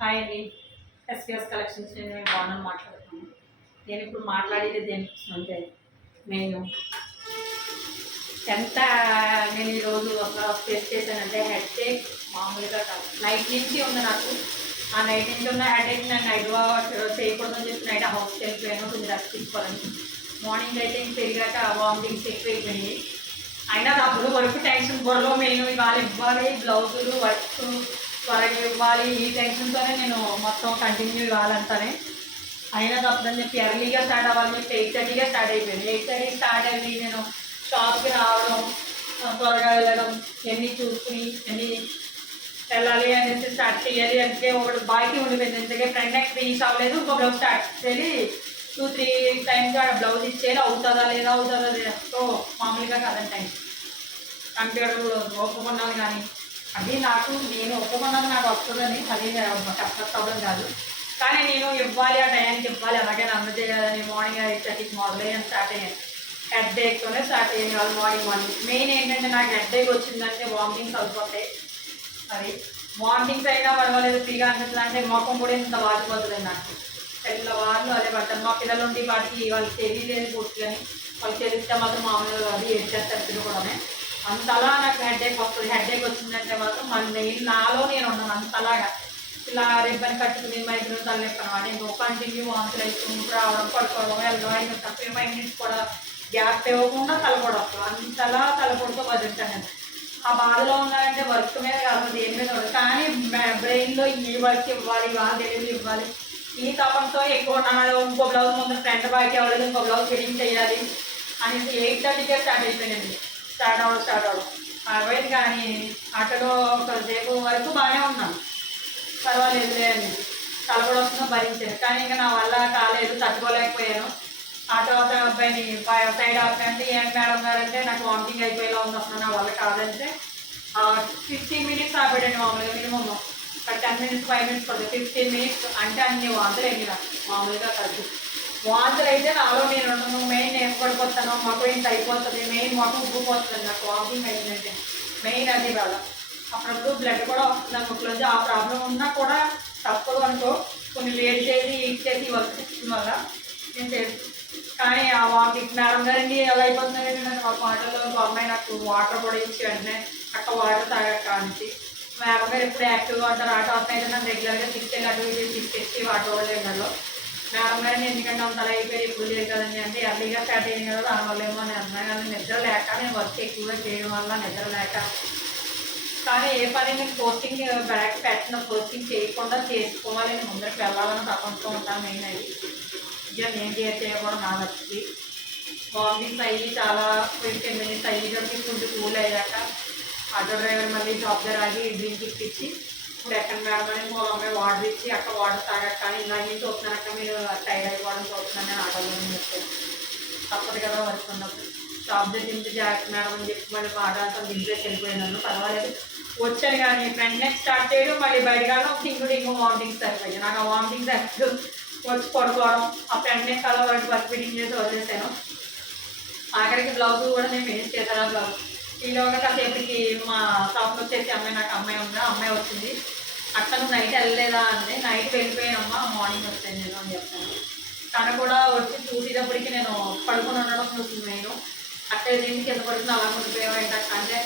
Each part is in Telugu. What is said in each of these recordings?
హాయ్ అండి. ఎస్‌పీఎస్ కలెక్షన్స్ నేను బాగున్నాను మాట్లాడుతున్నాను. నేను ఇప్పుడు మాట్లాడేది దేనికోసం అంటే నేను ఎంత నేను ఈరోజు ఒక ఫేస్ చేశానంటే హెడేక్ మామూలుగా కాదు. నైట్ నుంచి ఉంది నాకు. ఆ నైట్ నుంచి ఉన్న హెడేక్ నేను నైట్ వాక్ చేయకూడదని చెప్పి నైట్ హౌస్‌కి వెళ్ళిపోయాను కొంచెం రెస్ట్ తీసుకోవాలని. మార్నింగ్ అయితే ఇంక పెరిగాక వామిటింగ్స్ ఎక్కువైపోయినాయి. అయినా అప్పుడు వర్క్ టెన్షన్ బుర్రలో మెయిన్ ఇవాళ ఇవ్వాలి బ్లౌజులు వర్క్ త్వరగా ఇవ్వాలి ఈ టెన్షన్తోనే నేను మొత్తం కంటిన్యూ ఇవ్వాలంటానే అయినా తప్పదని చెప్పి ఎర్లీగా స్టార్ట్ అవ్వాలని చెప్పి 8:30గా స్టార్ట్ అయిపోయింది. 8:30 స్టార్ట్ అయ్యి నేను షాప్కి రావడం త్వరగా వెళ్ళడం ఎన్ని చూసుకుని ఎన్ని వెళ్ళాలి అనేసి స్టార్ట్ చేయాలి అంటే ఒకటి బాకీ ఉండిపోయింది. ఎందుకంటే ఫ్రెండ్ నెక్ ఫినిష్ అవ్వలేదు ఇంకో బ్లౌజ్ స్టార్ట్ చేయాలి 2-3 టైమ్స్ ఆ బ్లౌజ్ ఇచ్చేయాలి అవుతుందా లేదా సో మామూలుగా కాదని టైం కంప్యూటర్ ఒప్పుకున్నాను కానీ అది నేను ఒప్పుకున్నాను నాకు వస్తుందని అది ప్రాబ్లం కాదు. కానీ నేను ఇవ్వాలి ఆ టైంకి ఇవ్వాలి అలాగే అందజేయాలని మార్నింగ్ 8:30కి మొదలయ్యాను స్టార్ట్ అయ్యాను. హెడేక్తోనే స్టార్ట్ అయ్యాను వాళ్ళు మార్నింగ్ మెయిన్ ఏంటంటే నాకు హెడేక్ వచ్చిందంటే వామిటింగ్స్ అయిపోతాయి. అది వామిటింగ్స్ అయినా పర్వాలేదు ఫ్రీగా అనిపిస్తుంది అంటే మొఖం కూడా ఇంత వాచిపోతుంది నాకు తెల్లవాళ్ళు అదే పడతాను. మా పిల్లలు ఉండి వాటికి వాళ్ళకి తెలియలేదు పూర్తిగాని వాళ్ళకి తెలిస్తే మాత్రం మామూలుగా అది ఏడ్చేస్తారు కూడా అంతలా నాకు హెడేక్ వస్తుంది. హెడేక్ వచ్చిందంటే మాత్రం నాలో నేను ఉన్నాను అంతలాగా ఇలా రిబ్బన్ కట్టుకుని మైగ్రేన్ తలనొప్పి అనమాట. ఇంకో కంటిన్యూ వాంతులు వేసుకుంటూ రావడం పడుకోవడం వెళ్ళడం ఇంకా 5 మినిట్స్ కూడా గ్యాప్ ఇవ్వకుండా తలపొడ వస్తుంది. అంతలా తలపొడితో బతుకుతాను నేను. ఆ బాధలో ఉన్నాయంటే వర్క్ మీద కాదు దేని మీద ఉండదు కానీ బ్రెయిన్లో ఈ వర్క్ ఇవ్వాలి డెలివరీ ఇవ్వాలి ఈ తపంతో ఎక్కువ ఇంకో బ్లౌజ్ ముందు ఫ్రంట్ బాకీ అవ్వలేదు ఇంకో బ్లౌజ్ ఫిట్టింగ్ చేయాలి అనేసి 8:30కే స్టార్ట్ అయిపోయిందండి. స్టార్ట్ అవ్వడం అవ్వదు కానీ ఆటోలో ఒకసేపు వరకు బాగానే ఉన్నాను పర్వాలేదులే అని తల కూడా వస్తుందో భరించాను. కానీ ఇంకా నా వల్ల కాలేదు తట్టుకోలేకపోయాను. ఆటో అబ్బాయిని సైడ్ ఆపంటే ఏం మేడం గారు అంటే నాకు వామిటింగ్ అయిపోయేలా ఉంది అసలు నా వల్ల కాదంటే 15 మినిట్స్ ఆపాడండి మామూలుగా మినిమమ్ 10 మినిట్స్ 5 మినిట్స్ పడుతుంది 15 మినిట్స్ అంటే అన్ని వాంతులు అయింది నాకు మామూలుగా కాదు. వాంతులు అయితే నాలో నేను ఉండను మెయిన్ నేను పడిపోతాను మొక్క ఇంత అయిపోతుంది మెయిన్ మొక్క ఉబ్బిపోతుంది నాకు వామిటింగ్ అయిందంటే మెయిన్ అది బాధ. అప్పుడప్పుడు బ్లడ్ కూడా వస్తుంది ముక్కులోంచి ఆ ప్రాబ్లం ఉన్నా కూడా తప్పదు అనుకో కొన్ని వేడి చేసి ఇచ్చేసి వర్క్ ఇచ్చిన వల్ల నేను చేసి కానీ ఆ వామిటింగ్ మేడం గారండి ఎలా అయిపోతుందండి నాకు ఒక మాటల్లో ఒక అమ్మాయి నాకు వాటర్ కూడా ఇచ్చి వెంటనే అక్క వాటర్ తాగక్క నుంచి మేడం గారు ఎప్పుడు యాక్టివ్గా ఉంటారు ఆటో అయితే నన్ను రెగ్యులర్గా తీసుకెళ్ళి అటు తీసుకెచ్చి వాటర్ వాళ్ళలో మేడం గారిని ఎందుకంటే అంతలా అయిపోయి ఎప్పుడు లేదు కదండి అంటే ఎర్లీగా స్టార్ట్ అయ్యింది కదా దానివల్ల ఏమో అని అన్నా కానీ నిద్ర లేక నేను వర్క్ ఎక్కువగా చేయడం వల్ల నిద్ర లేక కానీ ఏ పని నేను పోస్టింగ్ బ్యాక్ పెట్టిన పోస్టింగ్ చేయకుండా చేసుకోవాలని ముందరికి వెళ్ళాలని తప్పంతో ఉంటాను మెయిన్ అది ఇక నేను చేయకపోవడం నా నచ్చింది. వామిటింగ్స్ అయ్యి చాలా 15 మినిట్స్ అయ్యేటప్పటికి ఫుడ్ కూల్ అయ్యాక ఆటో డ్రైవర్ మళ్ళీ షాప్ దగ్గర ఆగి డ్రింక్ ఇప్పించి ఇప్పుడు ఎక్కడ మేడం అని మా అమ్మాయి వాటర్ ఇచ్చి అక్కడ వాటర్ తాగక కానీ ఇలా నుంచి చూస్తున్నాక మీరు టైర్ అయిపోవడం చూస్తున్నాను నేను ఆటోలో చెప్పాను తప్పదు కదా వర్క్ ఉన్నప్పుడు షాప్ దగ్గర నుంచి జాగ్రత్త మేడం అని చెప్పి మళ్ళీ వాటర్ దింపేసి వెళ్ళిపోయినాను పర్వాలేదు వచ్చాను. కానీ ఫ్రంట్ నెక్ స్టార్ట్ చేయడం మళ్ళీ బయటగానే టింగు వామిటింగ్స్ సరిపోయాయి నాకు ఆ వామిటింగ్స్ ఎప్పుడు వచ్చి పడుకోవడం ఆ ఫ్రంట్ నెక్ అలా వాటి వర్క్ ఫిట్టింగ్ చేసి వదిలేసాను. ఆఖరికి బ్లౌజ్ కూడా నేను ఫినిష్ చేశాను ఆ బ్లౌజ్ ఈలోగా కాసేపటికి మా షాప్లో వచ్చేసి అమ్మాయి ఉంది అమ్మాయి వచ్చింది అక్కడ నువ్వు నైట్ వెళ్ళలేదా అంటే నైట్ వెళ్ళిపోయానమ్మా మార్నింగ్ వచ్చాను నేను అని చెప్తాను. తను కూడా వచ్చి చూసేటప్పటికి నేను పడుకొని ఉండడం చూస్తుంది నేను అక్కడ దీనికి ఎంత పడుతుంది అలా ఉండిపోయావు అంటే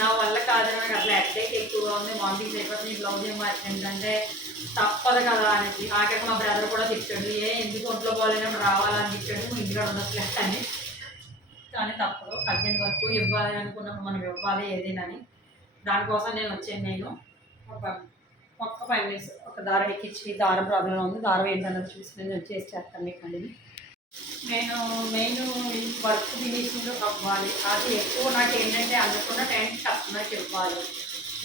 నా వల్ల కాదని నాకు అట్లా హెడేక్ ఎక్కువగా ఉంది వామిటింగ్స్ అయిపోతుంది బ్లౌజ్ ఏమో ఏంటంటే తప్పదు కదా అనేసి ఆఖరికి మా బ్రదర్ కూడా తిట్టాడు ఎందుకు ఒంట్లో పోలేనప్పుడు రావాలని తిట్టాడు నువ్వు ఇంటికాడ ఉండట్లేదు అని కానీ తప్పదు అర్జెంట్ వరకు ఇవ్వాలి అనుకున్నప్పుడు మనం ఇవ్వాలి ఏదేనని దానికోసం నేను వచ్చాను. నేను ఒక్క 5 మినిట్స్ ఒక దారం ఎక్కించి దారం ప్రాబ్లం ఉంది దారం ఏంటన్నది చూసి నేను వచ్చేసి చేస్తాను మీకు అండి. నేను మెయిన్ వర్క్ ఫినిషింగ్ అవ్వాలి అది ఎక్కువ నాకు ఏంటంటే అనుకున్న టైంకి కస్టమర్కి ఇవ్వాలి.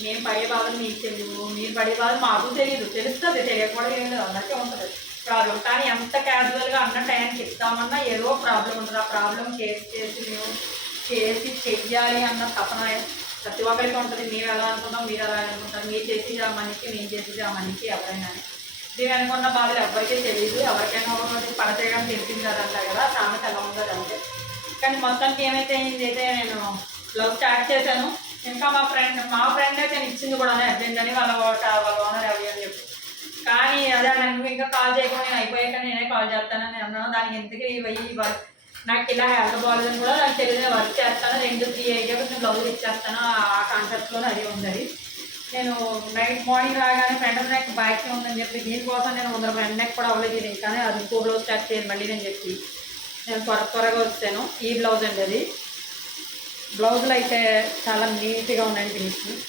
మేము పడే బాధలు మీకు తెలియదు మీరు పడే బాధలు మాకు తెలియదు తెలుస్తుంది తెలియకపోవడం ఏం లేదు అన్నట్టే ఉంటుంది ప్రాబ్లం. కానీ ఎంత క్యాజువల్గా అన్న టైంకి ఇస్తామన్నా ఏదో ప్రాబ్లం ఉంటుంది ఆ ప్రాబ్లం చేసి మేము చెయ్యాలి అన్న తపన ప్రతి ఒక్కరికి ఉంటుంది. మేము ఎలా అనుకుంటాం మీరు ఎలా అనుకుంటారు మీరు చేసి ఆ మనిషికి మేము చేసి ఆ మనిషికి ఎవరైనా దీని అనుకున్న బాధలు ఎవరికీ తెలియదు ఎవరికైనా ఒకటి పడితే కానీ తెలిసింది కదంట కదా సామెత ఎలా ఉండదు అంతే. కానీ మొత్తానికి ఏమైతే అయింది అయితే నేను బ్లౌజ్ స్టార్ట్ చేశాను ఇంకా మా ఫ్రెండ్ అయితే నేను ఇచ్చింది కూడా అర్జెంట్ అని వాళ్ళ ఓనర్ ఎవరి అని చెప్పి కానీ అదే నువ్వు ఇంకా కాల్ చేయకుండా నేను అయిపోయాక నేనే కాల్ చేస్తానని అన్నాను. దానికి ఎందుకు ఈ వర్క్ నాకు ఇలా హెల్త్ బాగాలేదని కూడా నాకు తెలియదు. వర్క్ చేస్తాను 2-3 ఐడియా కొంచెం బ్లౌజ్ ఇచ్చేస్తాను ఆ కాన్సెప్ట్లోనే అది ఉంది. నేను నైట్ మార్నింగ్ రాగానే ఫ్రంట్ నెక్ బ్యాక్ ఉందని చెప్పి దీనికోసం నేను ముందర ఫ్రంట్ నెక్ కూడా అవ్వలేదు కానీ అది ఇంకో బ్లౌజ్ స్టార్ట్ చేయాలి మళ్ళీ నేను చెప్పి నేను త్వరగా వచ్చాను. ఈ బ్లౌజ్ అండి అది. బ్లౌజులు అయితే చాలా నీట్గా ఉన్నాయండి ఫినిషింగ్.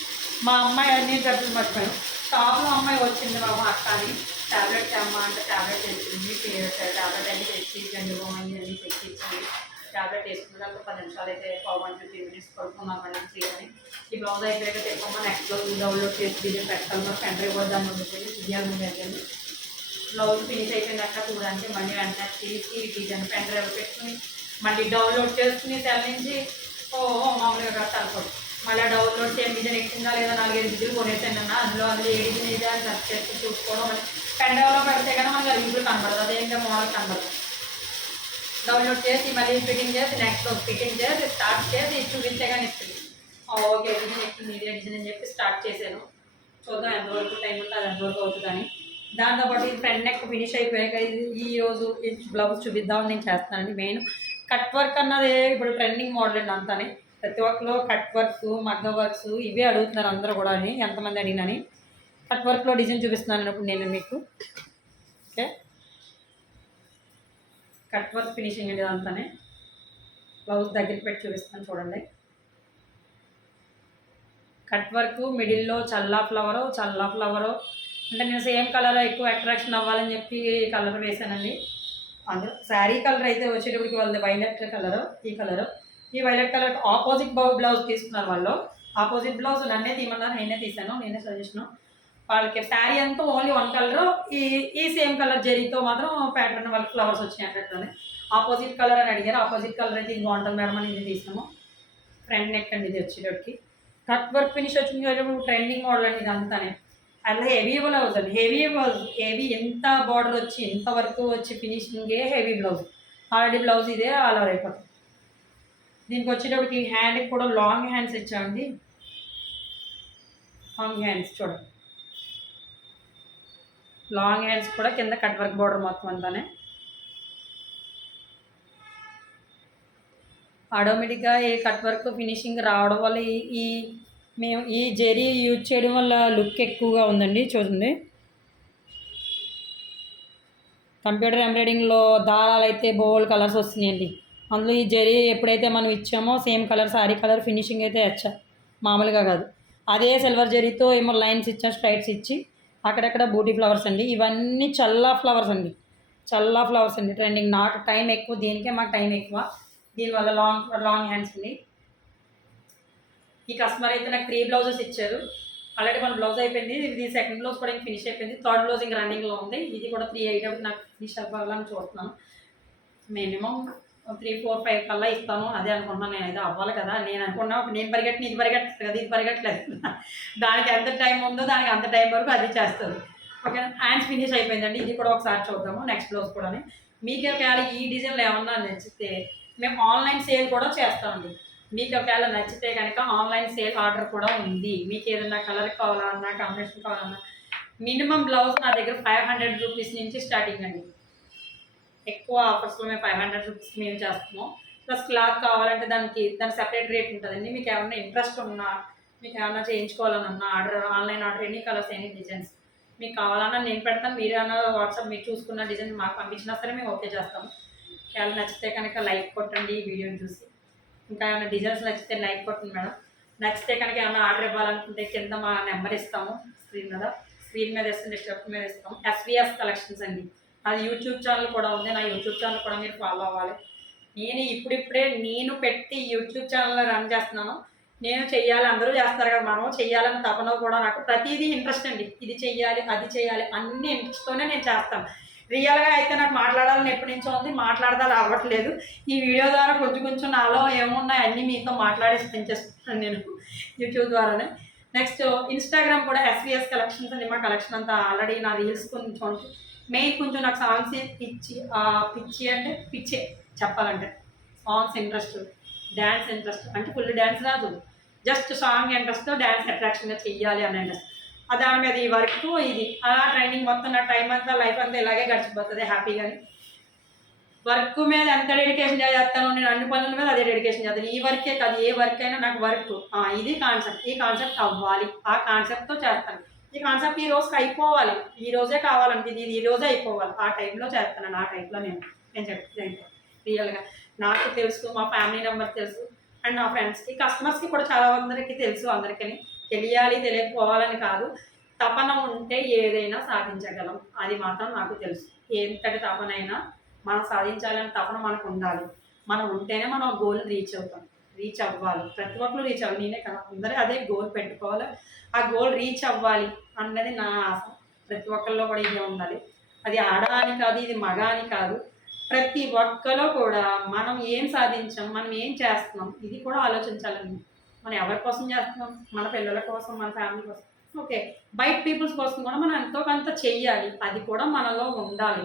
మా అమ్మాయి నేను చెప్పి మర్చిపోయాను. షాప్లో అమ్మాయి వచ్చింది మా అక్క అని ట్యాబ్లెట్ అమ్మ అంటే ట్యాబ్లెట్ తెచ్చింది. ట్యాబ్లెట్ అన్ని తెచ్చి గండిపోమని అన్నీ తెచ్చిచ్చింది. ట్యాబ్లెట్ వేసుకున్న దాంట్లో 10 నిమిషాలు అయితే 15 మినిట్స్ పడుకున్నాం మళ్ళీ చేయాలి. ఈ బ్లౌజ్ అయిపోయాక తెప్పమ్మ నెక్స్ట్ బ్లౌజ్ డౌన్లోడ్ చేసి డిజైన్ పెట్టాలి. మరి పెండ్రైవ్ కూడా దాన్ని ఉంటుంది ఇవ్వాలి జరిగింది. బ్లౌజ్ ఫినిష్ అయిపోయినాక చూడండి మళ్ళీ వెంటనే తీసి డిజైన్ పెండ్రైవ్ పెట్టుకుని మళ్ళీ డౌన్లోడ్ చేసుకుని సెల్ నుంచి మామూలుగా కట్టాలి. మళ్ళీ డౌన్లోడ్ చేయండి డిజైన్ ఎక్కిందా లేదా 4-5 డిజైన్లు కొనేసాను అన్న అందులో ఏ డిజైన్ ఏదో అని సెర్చ్ చేసి చూసుకోవడం. మళ్ళీ పెండ్రైవ్లో పెడితే కానీ మనకి రింపులు కనబడదు. అదేంటో మోడల్ కనబడదు. డౌన్లోడ్ చేసి మళ్ళీ ఫిట్టింగ్ చేసి నెక్స్ట్ ఫిట్టింగ్ చేసి స్టార్ట్ చేసి చూపించే కానీ ఇస్తుంది. ఓకే డిజైన్ ఎక్కుతుంది ఇదే డిజైన్ అని చెప్పి స్టార్ట్ చేశాను. చూద్దాం ఎంతవరకు టైం ఉంటే అది ఎంతవరకు అవుతుంది అని. దాంతోపాటు ఈ ఫ్రంట్ నెక్ ఫినిష్ అయిపోయాక ఈరోజు బ్లౌజ్ చూపిద్దామని నేను చేస్తానండి. మెయిన్ కట్ వర్క్ అన్నది ఇప్పుడు ట్రెండింగ్ మోడల్ అండి అంతానే. ప్రతి ఒక్కరు కట్ వర్క్ మగ్గ వర్క్స్ ఇవే అడుగుతున్నారు అందరూ కూడా అని ఎంతమంది అడిగినని. కట్ వర్క్లో డిజైన్ చూపిస్తున్నాను ఇప్పుడు నేను మీకు. ఓకే కట్ వర్క్ ఫినిషింగ్ అండి అంతానే. బ్లౌజ్ దగ్గరికి పెట్టి చూపిస్తాను చూడండి. కట్ వర్క్ మిడిల్లో చల్లా ఫ్లవరు అంటే నేను సేమ్ కలర్ ఎక్కువ అట్రాక్షన్ అవ్వాలని చెప్పి కలర్ వేసానండి. అందులో శారీ కలర్ అయితే వచ్చేటప్పటికి వాళ్ళది వైలెట్ కలర్. ఈ వైలెట్ కలర్ ఆపోజిట్ బ్లౌజ్ తీసుకున్నారు వాళ్ళు. ఆపోజిట్ బ్లౌజ్ నన్నే తీయమన్నారు, నేనే తీసాను, నేనే సజెషను. వాళ్ళకి శారీ అంతా ఓన్లీ 1 కలర్. ఈ సేమ్ కలర్ జరీతో మాత్రం ప్యాటర్న్ వాళ్ళకి ఫ్లవర్స్ వచ్చినాయి అన్నట్టు. ఆపోజిట్ కలర్ అని అడిగారు. ఆపోజిట్ కలర్ అయితే ఇది బాగుంటుంది మేడం అని ఇది తీసాము. ఫ్రంట్ నెక్ అండి ఇది వచ్చేటప్పటికి. కట్ వర్క్ ఫినిష్ వచ్చింది ట్రెండింగ్ మోడల్ అండి ఇదంతానే. అలా హెవీ బ్లౌజ్ అండి. హెవీ ఎంత బార్డర్ వచ్చి ఎంత వర్క్ వచ్చి ఫినిషింగే హెవీ బ్లౌజ్. ఆల్రెడీ బ్లౌజ్ ఇదే ఆల్ ఓవర్ అయిపోతుంది. దీనికి వచ్చేటప్పటికి హ్యాండ్కి కూడా లాంగ్ హ్యాండ్స్ ఇచ్చామండి. లాంగ్ హ్యాండ్స్ చూడండి. లాంగ్ హ్యాండ్స్ కూడా కింద కట్ వర్క్ బార్డర్ మొత్తం అంతానే. ఆటోమేటిక్గా ఈ కట్ వర్క్ ఫినిషింగ్ రావడం వల్ల మేము ఈ జరీ యూజ్ చేయడం వల్ల లుక్ ఎక్కువగా ఉందండి. చూడండి కంప్యూటర్ ఎంబ్రాయిడింగ్లో దారాలు అయితే బోల్డ్ కలర్స్ వస్తున్నాయండి. అందులో ఈ జరీ ఎప్పుడైతే మనం ఇచ్చామో same colour sari colour finishing అయితే వచ్చా మామూలుగా కాదు. అదే సిల్వర్ జరీతో ఏమో లైన్స్ ఇచ్చాం స్ట్రైట్స్ ఇచ్చి అక్కడక్కడ బూటీ ఫ్లవర్స్ అండి. ఇవన్నీ చల్లా ఫ్లవర్స్ అండి ట్రెండింగ్. నాకు టైం ఎక్కువ దీనికే మాకు టైం ఎక్కువ. దీనివల్ల లాంగ్ హ్యాండ్స్ అండి. ఈ కస్టమర్ అయితే నాకు 3 బ్లౌజెస్ ఇచ్చారు. ఆల్రెడీ మన బ్లౌజ్ అయిపోయింది. ఇది సెకండ్ బ్లౌజ్ కూడా ఫినిష్ అయిపోయింది. థర్డ్ బ్లౌజ్ ఇంకా రన్నింగ్లో ఉంది. ఇది కూడా 3 ఐటమ్స్ నాకు ఫినిష్ అవ్వాలని చూస్తున్నాను. మినిమం 3, 4, 5 కల్లా ఇస్తాను అదే అనుకుంటున్నాను. నేను అయితే అవ్వాలి కదా నేను అనుకున్నా. నేను పరిగెట్టిన ఇది పరిగెట్టలేదు కదా, ఇది పరిగెట్టలేదు. దానికి ఎంత టైం ఉందో దానికి అంత టైం వరకు అది చేస్తుంది. ఓకే హ్యాండ్స్ ఫినిష్ అయిపోయిందండి. ఇది కూడా ఒకసారి చూద్దాము నెక్స్ట్ బ్లౌజ్ కూడా. మీకు ఒకవేళ ఈ డిజైన్లు ఏమన్నా నచ్చితే మేము ఆన్లైన్ సేల్ కూడా చేస్తామండి. మీకు ఒకవేళ నచ్చితే కనుక ఆన్లైన్ సేల్ ఆర్డర్ కూడా ఉంది. మీకు ఏదైనా కలర్ కావాలన్నా కాంబినేషన్ కావాలన్నా మినిమం బ్లౌజ్ నా దగ్గర 500 రూపీస్ నుంచి స్టార్టింగ్ అండి. ఎక్కువ ఆఫర్స్లో మేము 500 రూపీస్ మేము చేస్తాము. ప్లస్ క్లాత్ కావాలంటే దానికి సెపరేట్ రేట్ ఉంటుందండి. మీకు ఏమైనా ఇంట్రెస్ట్ ఉన్నా మీకు ఏమైనా చేయించుకోవాలన్నా online order any colours any designs మీకు కావాలన్నా నేను పెడతాను. మీరు ఏమైనా వాట్సాప్ మీరు చూసుకున్న డిజైన్ మాకు పంపించినా సరే మేము ఓకే చేస్తాము. ఒకవేళ నచ్చితే కనుక లైక్ కొట్టండి ఈ వీడియోని చూసి. ఇంకా ఏమైనా డిజైన్స్ నచ్చితే లైక్ కొట్టండి మేడం. నచ్చితే కనుక ఏమైనా ఆర్డర్ ఇవ్వాలనుకుంటే కింద మా నెంబర్ ఇస్తాము స్క్రీన్ మీద ఇస్తాం, డిస్క్రిప్షన్ మీద ఇస్తాం. SVS కలెక్షన్స్ అండి. అది యూట్యూబ్ ఛానల్ కూడా ఉంది. నా యూట్యూబ్ ఛానల్ కూడా మీరు ఫాలో అవ్వాలి. నేను ఇప్పుడిప్పుడే పెట్టి యూట్యూబ్ ఛానల్ రన్ చేస్తున్నాను. నేను చెయ్యాలి, అందరూ చేస్తారు కదా, మనం చెయ్యాలని తపన కూడా నాకు ప్రతిదీ ఇంట్రెస్ట్ అండి. ఇది చెయ్యాలి అది చేయాలి అన్ని ఇంట్రెస్ట్తోనే నేను చేస్తాను. రియల్గా అయితే నాకు మాట్లాడాలని ఎప్పటి నుంచో ఉంది, మాట్లాడదాలు అవ్వట్లేదు. ఈ వీడియో ద్వారా కొంచెం నాలో ఏమున్నాయి అన్నీ మీతో మాట్లాడేసి పెంచేస్తున్నాను నేను యూట్యూబ్ ద్వారానే. నెక్స్ట్ ఇన్స్టాగ్రామ్ కూడా SVS కలెక్షన్స్ అండి. మా కలెక్షన్ అంతా ఆల్రెడీ నా రీల్స్ కొంచెం మెయిన్ కొంచెం నాకు సాంగ్స్ పిచ్చే చెప్పాలంటే సాంగ్స్ ఇంట్రెస్ట్, డ్యాన్స్ ఇంట్రెస్ట్. అంటే ఫుల్ డ్యాన్స్ రాదు, జస్ట్ సాంగ్ ఇంట్రెస్ట్తో డ్యాన్స్ అట్రాక్షన్గా చెయ్యాలి అని ఇంట్రెస్ట్. దాని మీద ఈ వర్క్ ఇది అలా ట్రైనింగ్ మొత్తం నా టైం అంతా లైఫ్ అంతా ఇలాగే గడిచిపోతుంది హ్యాపీగాని. వర్క్ మీద ఎంత డెడికేషన్ చేస్తాను నేను, అన్ని పనుల మీద అదే డెడికేషన్ చేస్తాను. ఈ వర్కే కాదు, ఏ వర్క్ అయినా నాకు వర్క్ ఇది కాన్సెప్ట్, ఈ కాన్సెప్ట్ అవ్వాలి, ఆ కాన్సెప్ట్తో చేస్తాను. ఈ కాన్సెప్ట్ ఈ రోజుకి అయిపోవాలి, ఈ రోజే కావాలంటే ఇది ఈ రోజే అయిపోవాలి, ఆ టైంలో చేస్తాను. ఆ టైంలో నేను చెప్తాను రియల్గా. నాకు తెలుసు, మా ఫ్యామిలీ మెంబర్స్ తెలుసు, అండ్ నా ఫ్రెండ్స్కి, కస్టమర్స్కి కూడా చాలా మందికి తెలుసు. అందరికీ తెలియాలి, తెలియకపోవాలని కాదు, తపన ఉంటే ఏదైనా సాధించగలం, అది మాత్రం నాకు తెలుసు. ఎంతటి తపనైనా మనం సాధించాలని తపన మనకు ఉండాలి. మనం ఉంటేనే మనం గోల్ రీచ్ అవ్వాలి. ప్రతి ఒక్కరు రీచ్ అవ్వాలి, నేనే కదా, అందరూ అదే గోల్ పెట్టుకోవాలి. ఆ గోల్ రీచ్ అవ్వాలి అన్నది నా ఆశ. ప్రతి ఒక్కరిలో కూడా ఇదే ఉండాలి. అది ఆడ అని కాదు, ఇది మగ అని కాదు, ప్రతి ఒక్కలో కూడా మనం ఏం సాధించాం, మనం ఏం చేస్తున్నాం, ఇది కూడా ఆలోచించాలండి. మనం ఎవరి కోసం చేస్తున్నాం? మన పిల్లల కోసం, మన ఫ్యామిలీ కోసం, ఓకే, బయట పీపుల్స్ కోసం కూడా మనం ఎంతో కొంత చెయ్యాలి. అది కూడా మనలో ఉండాలి.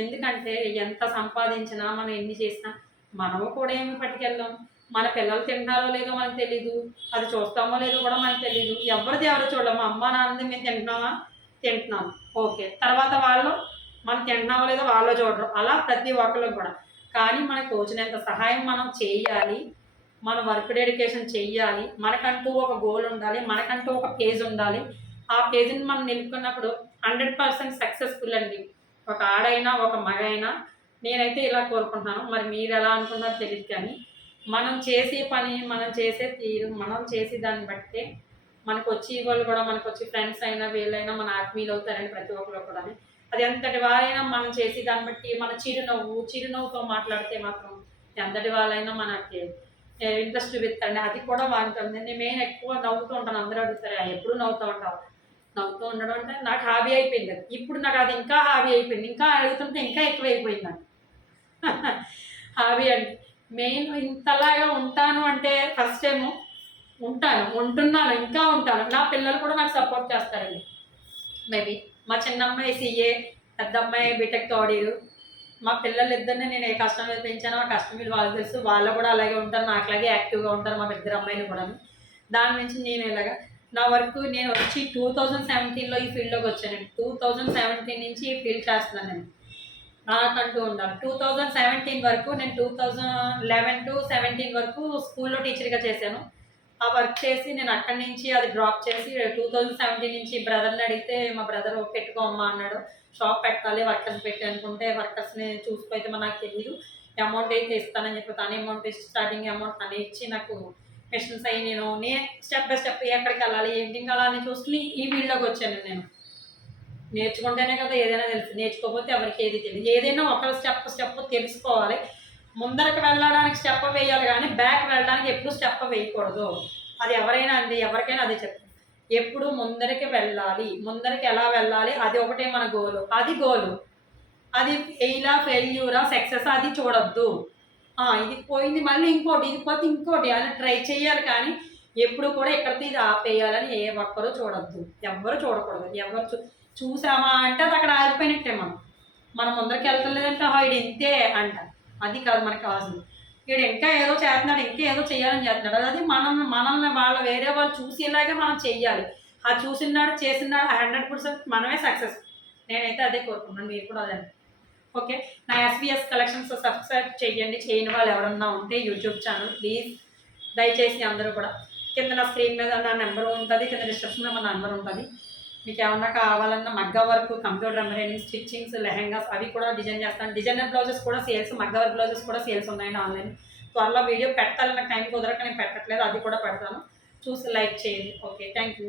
ఎందుకంటే ఎంత సంపాదించినా, మనం ఎన్ని చేసినా మనము కూడా ఏమి పట్టుకెళ్దాం. మన పిల్లలు తింటారో లేదో మనకు తెలీదు, అది చూస్తామో లేదో కూడా మనకు తెలీదు. ఎవరిది ఎవరు చూడము. అమ్మ నాన్నది మేము తింటున్నాం, ఓకే, తర్వాత వాళ్ళు మనం తింటున్నామో లేదో వాళ్ళు చూడరు. అలా ప్రతి ఒక్కరికి కూడా. కానీ మనకు తోచినంత సహాయం మనం చేయాలి, మన వర్క్ డెడికేషన్ చెయ్యాలి. మనకంటూ ఒక గోల్ ఉండాలి, మనకంటూ ఒక పేజ్ ఉండాలి. ఆ పేజ్ని మనం నిలుపుకున్నప్పుడు 100% సక్సెస్ఫుల్ అండి. ఒక ఆడైనా ఒక మగ అయినా నేనైతే ఇలా కోరుకుంటున్నాను. మరి మీరు ఎలా అనుకున్నారో తెలియదు, కానీ మనం చేసే పని, మనం చేసే తీరు, మనం చేసే దాన్ని బట్టే మనకు వచ్చి వాళ్ళు కూడా, మనకు వచ్చి ఫ్రెండ్స్ అయినా వీళ్ళైనా మన ఆత్మీయులు అవుతారని ప్రతి ఒక్కరు కూడా. అది ఎంతటి వారైనా మనం చేసి దాన్ని బట్టి మన చిరునవ్వుతో మాట్లాడితే మాత్రం ఎంతటి వాళ్ళైనా మనకి ఇంట్రెస్ట్ చూపిస్తారండి. అది కూడా బాగుంటుంది. నేను మెయిన్ ఎక్కువ నవ్వుతూ ఉంటాను. అందరూ అడుగుతారు ఎప్పుడు నవ్వుతూ ఉంటావు? నవ్వుతూ ఉండడం అంటే నాకు హాబీ అయిపోయింది. అది ఇప్పుడు నాకు అది ఇంకా హాబీ అయిపోయింది. ఇంకా అడుగుతుంటే ఇంకా ఎక్కువైపోయింది నాకు హాబీ అంటే. మెయిన్ ఇంతలాగా ఉంటాను అంటే ఫస్ట్ టైము ఉంటున్నాను, ఇంకా ఉంటాను. నా పిల్లలు కూడా నాకు సపోర్ట్ చేస్తారండి. మేబీ మా చిన్న అమ్మాయి CA, పెద్ద అమ్మాయి బీటెక్ థర్డ్ ఇయర్. మా పిల్లలు ఇద్దరిని నేను ఏ కష్టం మీద పెంచానో ఆ కష్టం మీద వాళ్ళకి తెలుసు. వాళ్ళు కూడా అలాగే ఉంటారు, నాకులాగే యాక్టివ్గా ఉంటారు, మా ఇద్దరు అమ్మాయిలు కూడా. దాని నుంచి నేను ఇలాగా నా వర్క్, నేను వచ్చి 2017లో ఈ ఫీల్డ్లోకి వచ్చానండి. 2017 నుంచి ఈ ఫీల్డ్ చేస్తున్నాను నేను. నాకంటూ ఉండాలి. 2017 వరకు నేను 2011 to 17 వరకు స్కూల్లో టీచర్గా చేశాను. ఆ వర్క్ చేసి నేను అక్కడి నుంచి అది డ్రాప్ చేసి 2017 నుంచి బ్రదర్ని అడిగితే మా బ్రదర్ పెట్టుకోమ్మా అన్నాడు. షాప్ పెట్టాలి, వర్కర్స్ పెట్టి అనుకుంటే వర్కర్స్ని చూసిపోతే నాకు తెలియదు, అమౌంట్ అయితే ఇస్తానని చెప్పి తనే అమౌంట్ ఇచ్చి, స్టార్టింగ్ అమౌంట్ తనే ఇచ్చి నాకు మిషన్స్ అయ్యి నేను స్టెప్ బై స్టెప్ ఎక్కడికి వెళ్ళాలి ఏంటి అలా అని చూసుకుని ఈ ఫీల్డ్లోకి వచ్చాను. నేను నేర్చుకుంటేనే కదా ఏదైనా తెలుసు, నేర్చుకోకపోతే ఎవరికి ఏది తెలియదు. ఏదైనా ఒక స్టెప్ తెలుసుకోవాలి. ముందరకు వెళ్ళడానికి స్టెప్ వేయాలి, కానీ బ్యాక్ వెళ్ళడానికి ఎప్పుడు స్టెప్ వేయకూడదు. అది ఎవరైనా అండి, ఎవరికైనా అదే చెప్తాను. ఎప్పుడు ముందరికి వెళ్ళాలి, ముందరికి ఎలా వెళ్ళాలి, అది ఒకటే మన గోలు. అది ఫెయిల్యూరా సక్సెస్ అది చూడొద్దు. ఇది పోయింది మళ్ళీ ఇంకోటి, ఇది పోతే ఇంకోటి అని ట్రై చేయాలి. కానీ ఎప్పుడు కూడా ఎక్కడితో ఇది ఆపేయాలని ఏ ఒక్కరూ చూడొద్దు, ఎవ్వరు చూడకూడదు. ఎవరు చూసామా అంటే అది అక్కడ ఆగిపోయినట్టే. మనం ముందరికి వెళ్తలేదంటే ఇది ఇంతే అంట. అది కాదు మనకు కావాల్సింది. వీడు ఇంకా ఏదో చేస్తున్నాడు, ఇంకా ఏదో చేయాలని చేస్తున్నాడు. అది మనల్ని వేరే వాళ్ళు చూసేలాగే మనం చెయ్యాలి. ఆ చూసినాడు చేసినాడు 100% మనమే సక్సెస్. నేనైతే అదే కోరుకుంటున్నాను, మీరు కూడా అదే. ఓకే, నా SVS కలెక్షన్స్ సబ్స్క్రైబ్ చేయండి. చేయని వాళ్ళు ఎవరన్నా ఉంటే యూట్యూబ్ ఛానల్ ప్లీజ్ దయచేసి అందరూ కూడా. కింద నా స్క్రీన్ మీద నా నెంబర్ ఉంటుంది, కింద డిస్క్రిప్షన్ మీద మా నెంబర్ ఉంటుంది. మీకు ఏమన్నా కావాలన్నా మగ్గ work, computer embroidering, stitchings, lehengas అవి కూడా డిజైన్ చేస్తాను. డిజైనర్ బ్లౌజెస్ కూడా సేల్స్, మగ్గ వర్క్ బ్లౌజెస్ కూడా సేల్స్ ఉన్నాయండి ఆన్లైన్. త్వరలో వీడియో పెట్టాలన్న టైం కుదరక నేను పెట్టట్లేదు, అది కూడా పెడతాను. చూసి లైక్ చేయండి. Okay, thank you.